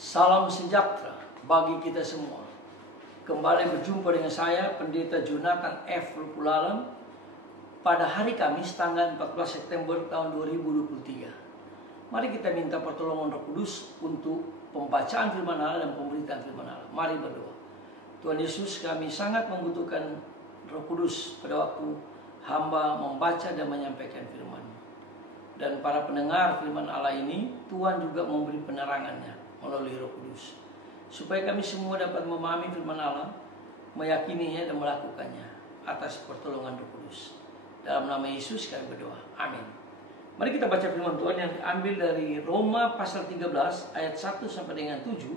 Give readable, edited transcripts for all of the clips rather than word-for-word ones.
Salam sejahtera bagi kita semua. Kembali berjumpa dengan saya, Pendeta Jonathan F. Lupulalam, pada hari Kamis tanggal 14 September tahun 2023. Mari kita minta pertolongan Roh Kudus untuk pembacaan firman Allah dan pemberitaan firman Allah. Mari berdoa. Tuhan Yesus, kami sangat membutuhkan Roh Kudus pada waktu hamba membaca dan menyampaikan firman. Dan para pendengar firman Allah ini, Tuhan juga memberi penerangannya melalui Roh Kudus, supaya kami semua dapat memahami firman Allah, meyakininya dan melakukannya atas pertolongan Roh Kudus. Dalam nama Yesus kami berdoa. Amin. Mari kita baca firman Tuhan yang diambil dari Roma pasal 13 ayat 1 sampai dengan 7.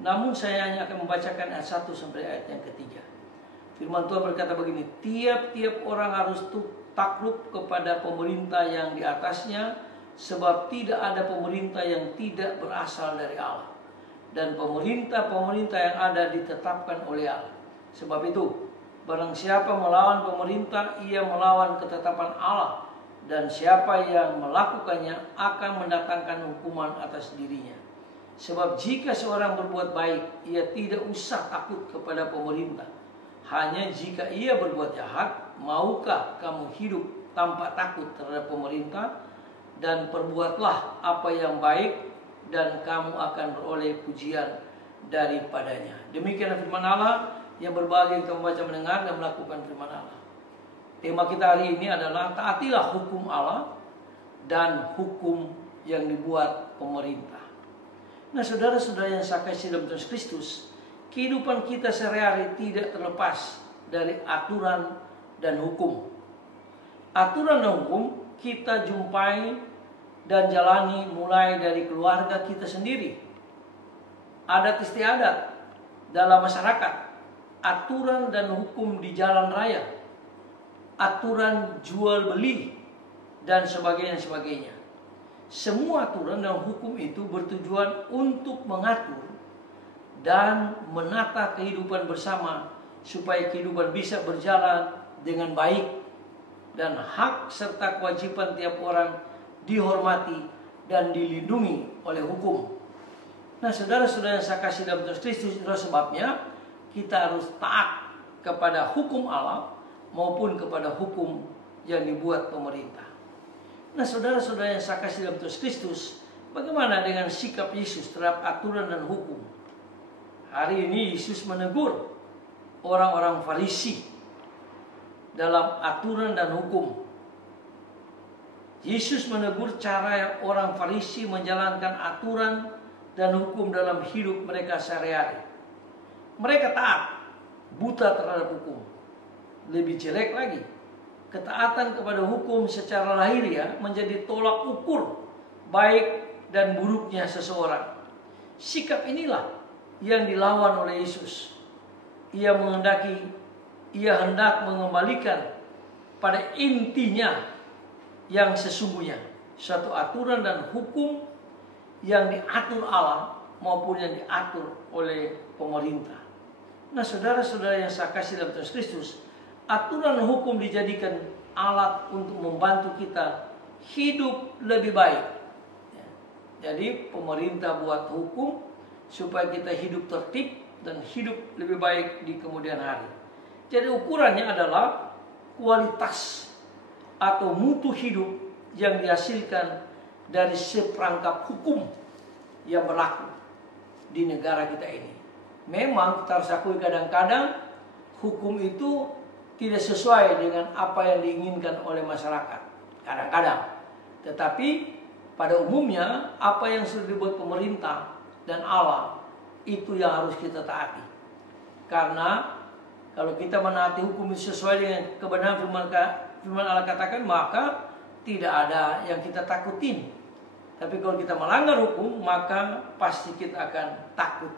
Namun saya hanya akan membacakan ayat 1 sampai ayat yang ketiga. Firman Tuhan berkata begini: tiap-tiap orang harus takluk kepada pemerintah yang di atasnya, sebab tidak ada pemerintah yang tidak berasal dari Allah, dan pemerintah-pemerintah yang ada ditetapkan oleh Allah. Sebab itu, barang siapa melawan pemerintah, ia melawan ketetapan Allah, dan siapa yang melakukannya akan mendatangkan hukuman atas dirinya. Sebab jika seorang berbuat baik, ia tidak usah takut kepada pemerintah. Hanya jika ia berbuat jahat, maukah kamu hidup tanpa takut terhadap pemerintah? Dan perbuatlah apa yang baik, dan kamu akan beroleh pujian daripadanya. Demikian firman Allah yang berbagi kita membaca, mendengar, dan melakukan firman Allah. Tema kita hari ini adalah taatilah hukum Allah dan hukum yang dibuat pemerintah. Nah, saudara-saudara yang saya kasih dalam Tuhan Kristus, kehidupan kita sehari-hari tidak terlepas dari aturan dan hukum. Aturan dan hukum kita jumpai dan jalani mulai dari keluarga kita sendiri, adat istiadat dalam masyarakat, aturan dan hukum di jalan raya, aturan jual beli, dan sebagainya. Semua aturan dan hukum itu bertujuan untuk mengatur dan menata kehidupan bersama, supaya kehidupan bisa berjalan dengan baik, dan hak serta kewajiban tiap orang dihormati dan dilindungi oleh hukum. Nah, saudara-saudara yang saya kasih dalam Tuhan Kristus, itulah sebabnya kita harus taat kepada hukum Allah maupun kepada hukum yang dibuat pemerintah. Nah, saudara-saudara yang saya kasih dalam Tuhan Kristus, bagaimana dengan sikap Yesus terhadap aturan dan hukum? Hari ini Yesus menegur orang-orang Farisi dalam aturan dan hukum. Yesus menegur cara orang Farisi menjalankan aturan dan hukum dalam hidup mereka sehari-hari. Mereka taat, buta terhadap hukum. Lebih jelek lagi, ketaatan kepada hukum secara lahiriah menjadi tolak ukur baik dan buruknya seseorang. Sikap inilah yang dilawan oleh Yesus. Ia hendak mengembalikan pada intinya yang sesungguhnya, suatu aturan dan hukum yang diatur Allah maupun yang diatur oleh pemerintah. Nah, saudara-saudara yang saya kasih dalam Tuhan Kristus, aturan dan hukum dijadikan alat untuk membantu kita hidup lebih baik. Jadi pemerintah buat hukum supaya kita hidup tertib dan hidup lebih baik di kemudian hari. Jadi ukurannya adalah kualitas atau mutu hidup yang dihasilkan dari seperangkap hukum yang berlaku di negara kita ini. Memang kita harus akui kadang-kadang hukum itu tidak sesuai dengan apa yang diinginkan oleh masyarakat. Kadang-kadang. Tetapi pada umumnya apa yang sudah dibuat pemerintah dan Allah itu yang harus kita taati. Karena kalau kita menaati hukum sesuai dengan kebenaran firman Allah katakan, maka tidak ada yang kita takutin. Tapi kalau kita melanggar hukum, maka pasti kita akan takut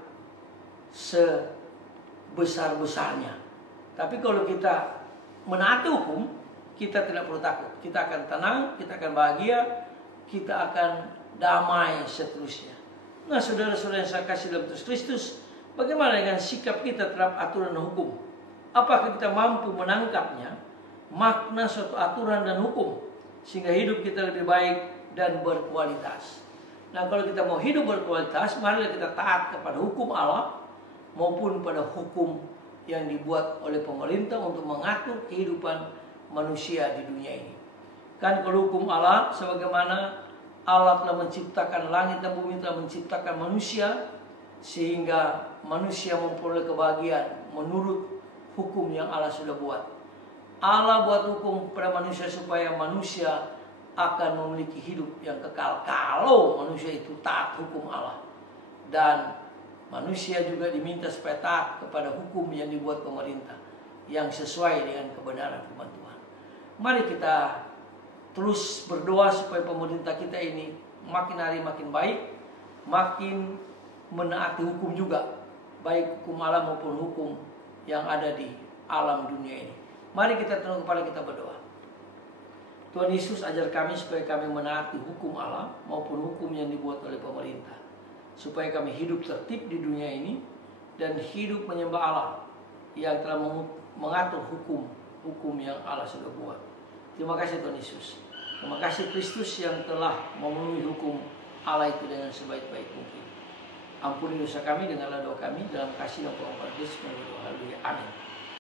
sebesar-besarnya. Tapi kalau kita menaati hukum, kita tidak perlu takut. Kita akan tenang, kita akan bahagia, kita akan damai seterusnya. Nah, saudara-saudara yang saya kasih dalam Tuhan Kristus, bagaimana dengan sikap kita terhadap aturan dan hukum? Apakah kita mampu menangkapnya, makna suatu aturan dan hukum, sehingga hidup kita lebih baik dan berkualitas? Nah, kalau kita mau hidup berkualitas, marilah kita taat kepada hukum Allah maupun pada hukum yang dibuat oleh pemerintah untuk mengatur kehidupan manusia di dunia ini. Kan kalau hukum Allah, sebagaimana Allah telah menciptakan langit dan bumi, telah menciptakan manusia, sehingga manusia memperoleh kebahagiaan menurut hukum yang Allah sudah buat. Allah buat hukum pada manusia supaya manusia akan memiliki hidup yang kekal kalau manusia itu taat hukum Allah. Dan manusia juga diminta supaya taat kepada hukum yang dibuat pemerintah yang sesuai dengan kebenaran firman Tuhan. Mari kita terus berdoa supaya pemerintah kita ini makin hari makin baik, makin menaati hukum juga, baik hukum Allah maupun hukum yang ada di alam dunia ini. Mari kita tunduk kepala kita berdoa. Tuhan Yesus, ajar kami supaya kami menaati hukum Allah maupun hukum yang dibuat oleh pemerintah, supaya kami hidup tertib di dunia ini dan hidup menyembah Allah yang telah mengatur hukum yang Allah sudah buat. Terima kasih Tuhan Yesus. Terima kasih Kristus yang telah memenuhi hukum Allah itu dengan sebaik-baik mungkin. Ampuni dosa kami, dengarlah doa kami, dalam kasih dan pengampun Kristus. Haleluya. Amin.